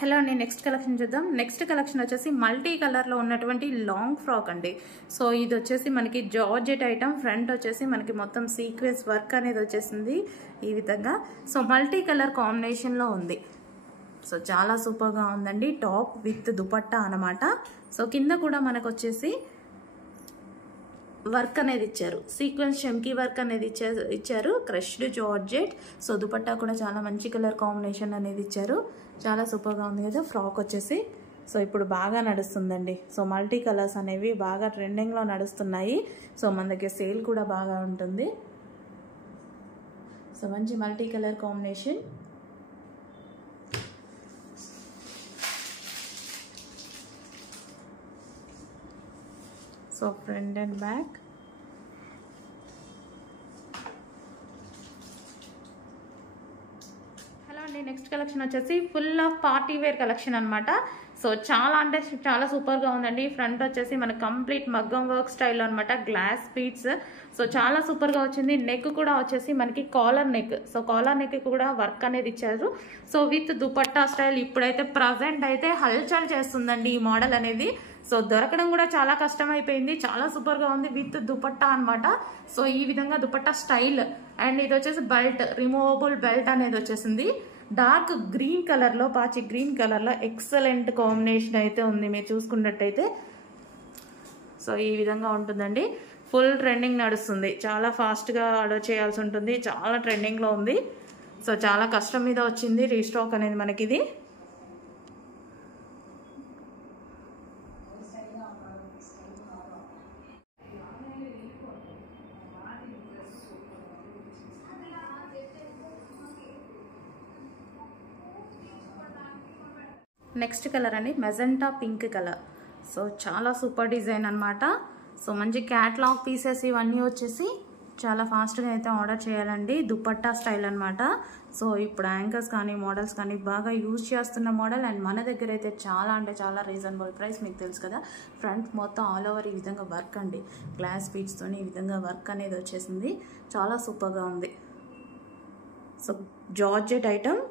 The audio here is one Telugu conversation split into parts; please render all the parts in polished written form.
హలో అండి, నెక్స్ట్ కలెక్షన్ చూద్దాం. నెక్స్ట్ కలెక్షన్ వచ్చేసి మల్టీ కలర్లో ఉన్నటువంటి లాంగ్ ఫ్రాక్ అండి. సో ఇది వచ్చేసి మనకి జార్జెట్ ఐటమ్. ఫ్రంట్ వచ్చేసి మనకి మొత్తం సీక్వెన్స్ వర్క్ అనేది వచ్చేసింది ఈ విధంగా. సో మల్టీ కలర్ కాంబినేషన్లో ఉంది. సో చాలా సూపర్గా ఉందండి. టాప్ విత్ దుపట్టా అనమాట. సో కింద కూడా మనకు వచ్చేసి వర్క్ అనేది ఇచ్చారు, సీక్వెన్స్ చమ్కీ వర్క్ అనేది ఇచ్చారు క్రష్డ్ జార్జెట్. సో దుపట్టా కూడా చాలా మంచి కలర్ కాంబినేషన్ అనేది ఇచ్చారు. చాలా సూపర్గా ఉంది కదా ఫ్రాక్ వచ్చేసి. సో ఇప్పుడు బాగా నడుస్తుందండి. సో మల్టీ కలర్స్ అనేవి బాగా ట్రెండింగ్లో నడుస్తున్నాయి. సో మన దగ్గర సేల్ కూడా బాగా ఉంటుంది. సో మంచి multi colour combination. So front and back. Hello అండి, నెక్స్ట్ కలెక్షన్ వచ్చేసి full of party wear collection అనమాట. సో చాలా అంటే చాలా సూపర్గా ఉందండి. ఫ్రంట్ వచ్చేసి మనకు కంప్లీట్ మగ్గం వర్క్ స్టైల్ అనమాట, గ్లాస్ బీడ్స్. సో చాలా సూపర్గా వచ్చింది. నెక్ కూడా వచ్చేసి మనకి caller neck. So collar neck కూడా వర్క్ అనేది ఇచ్చారు. So with dupatta style. ఇప్పుడైతే ప్రజెంట్ అయితే హల్చల్ చేస్తుందండి ఈ మోడల్ అనేది. సో దొరకడం కూడా చాలా కష్టం అయిపోయింది. చాలా సూపర్గా ఉంది విత్ దుపట్టా అనమాట. సో ఈ విధంగా దుపట్టా స్టైల్. అండ్ ఇది వచ్చేసి బెల్ట్, రిమూవబుల్ బెల్ట్ అనేది వచ్చేసింది. డార్క్ గ్రీన్ కలర్లో, పాచి గ్రీన్ కలర్లో ఎక్సలెంట్ కాంబినేషన్ అయితే ఉంది మీరు చూసుకున్నట్టయితే. సో ఈ విధంగా ఉంటుందండి. ఫుల్ ట్రెండింగ్ నడుస్తుంది. చాలా ఫాస్ట్గా ఆర్డర్ చేయాల్సి ఉంటుంది. చాలా ట్రెండింగ్లో ఉంది. సో చాలా కష్టం మీద వచ్చింది రీస్టాక్ అనేది మనకి ఇది. నెక్స్ట్ కలర్ అండి మెజెంటా పింక్ కలర్. సో చాలా సూపర్ డిజైన్ అనమాట. సో మంచి క్యాట్లాగ్ పీసెస్ ఇవన్నీ వచ్చేసి చాలా ఫాస్ట్గా అయితే ఆర్డర్ చేయాలండి. దుపట్టా స్టైల్ అనమాట. సో ఇప్పుడు యాంకర్స్ కానీ మోడల్స్ కానీ బాగా యూజ్ చేస్తున్న మోడల్. అండ్ మన దగ్గర అయితే చాలా అంటే చాలా రీజనబుల్ ప్రైస్, మీకు తెలుసు కదా. ఫ్రంట్ మొత్తం ఆల్ ఓవర్ ఈ విధంగా వర్క్ అండి, గ్లాస్ బీడ్స్తో ఈ విధంగా వర్క్ అనేది వచ్చేసింది. చాలా సూపర్గా ఉంది. సో జార్జెట్ ఐటమ్,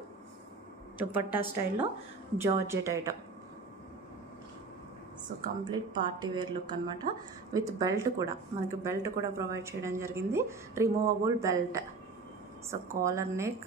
దుపట్టా స్టైల్లో georgette item. So complete party wear look అనమాట. విత్ బెల్ట్ కూడా, మనకి బెల్ట్ కూడా ప్రొవైడ్ చేయడం జరిగింది, removable belt. So collar neck.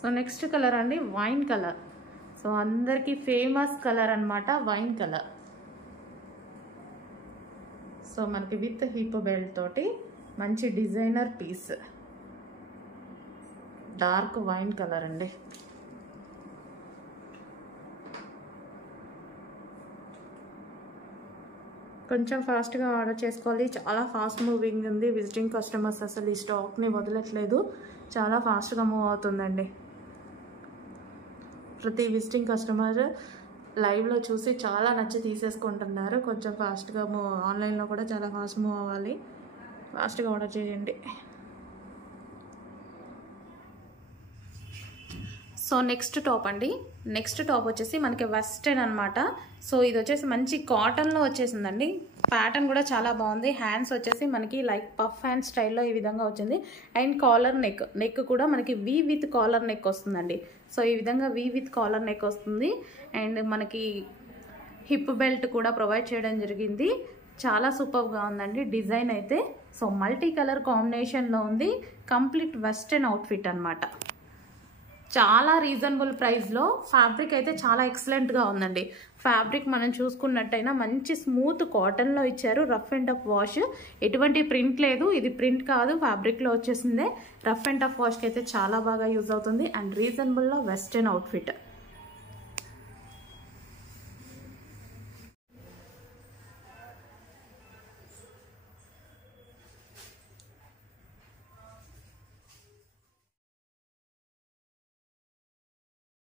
So next colour అండి వైన్ కలర్. సో అందరికీ ఫేమస్ కలర్ అనమాట వైన్ కలర్. సో మనకి విత్ హిప్ బెల్ట్ తోటి మంచి designer piece, dark wine colour అండి. కొంచెం ఫాస్ట్గా ఆర్డర్ చేసుకోవాలి. చాలా ఫాస్ట్ మూవింగ్ ఉంది. విజిటింగ్ కస్టమర్స్ అసలు ఈ స్టాక్ని వదలట్లేదు. చాలా ఫాస్ట్గా మూవ్ అవుతుందండి. ప్రతి విజిటింగ్ కస్టమర్ లైవ్లో చూసి చాలా నచ్చి తీసేసుకుంటున్నారు. కొంచెం ఫాస్ట్గా మూవ్, ఆన్లైన్లో కూడా చాలా ఫాస్ట్ మూవ్ అవ్వాలి. ఫాస్ట్గా ఆర్డర్ చేయండి. సో నెక్స్ట్ టాప్ అండి. నెక్స్ట్ టాప్ వచ్చేసి మనకి వెస్టర్న్ అనమాట. సో ఇది వచ్చేసి మంచి కాటన్లో వచ్చేసిందండి. ప్యాటర్న్ కూడా చాలా బాగుంది. హ్యాండ్స్ వచ్చేసి మనకి లైక్ పఫ్ హ్యాండ్ స్టైల్లో ఈ విధంగా వచ్చింది. అండ్ కాలర్ నెక్, నెక్ కూడా మనకి వి విత్ కాలర్ నెక్ వస్తుందండి. సో ఈ విధంగా వి విత్ కాలర్ నెక్ వస్తుంది. అండ్ మనకి హిప్ బెల్ట్ కూడా ప్రొవైడ్ చేయడం జరిగింది. చాలా సూపర్గా ఉందండి డిజైన్ అయితే. సో మల్టీ కలర్ కాంబినేషన్లో ఉంది. కంప్లీట్ వెస్టర్న్ అవుట్ఫిట్ అనమాట. చాలా రీజనబుల్ ప్రైస్లో. ఫ్యాబ్రిక్ అయితే చాలా ఎక్సలెంట్గా ఉందండి. ఫ్యాబ్రిక్ మనం చూసుకున్నట్టయినా మంచి స్మూత్ కాటన్లో ఇచ్చారు. రఫ్ అండ్ టఫ్ వాష్, ఎటువంటి ప్రింట్ లేదు. ఇది ప్రింట్ కాదు, ఫ్యాబ్రిక్లో వచ్చేసిందే. రఫ్ అండ్ టఫ్ వాష్కి అయితే చాలా బాగా యూజ్ అవుతుంది. అండ్ రీజనబుల్లో వెస్టర్న్ అవుట్ఫిట్.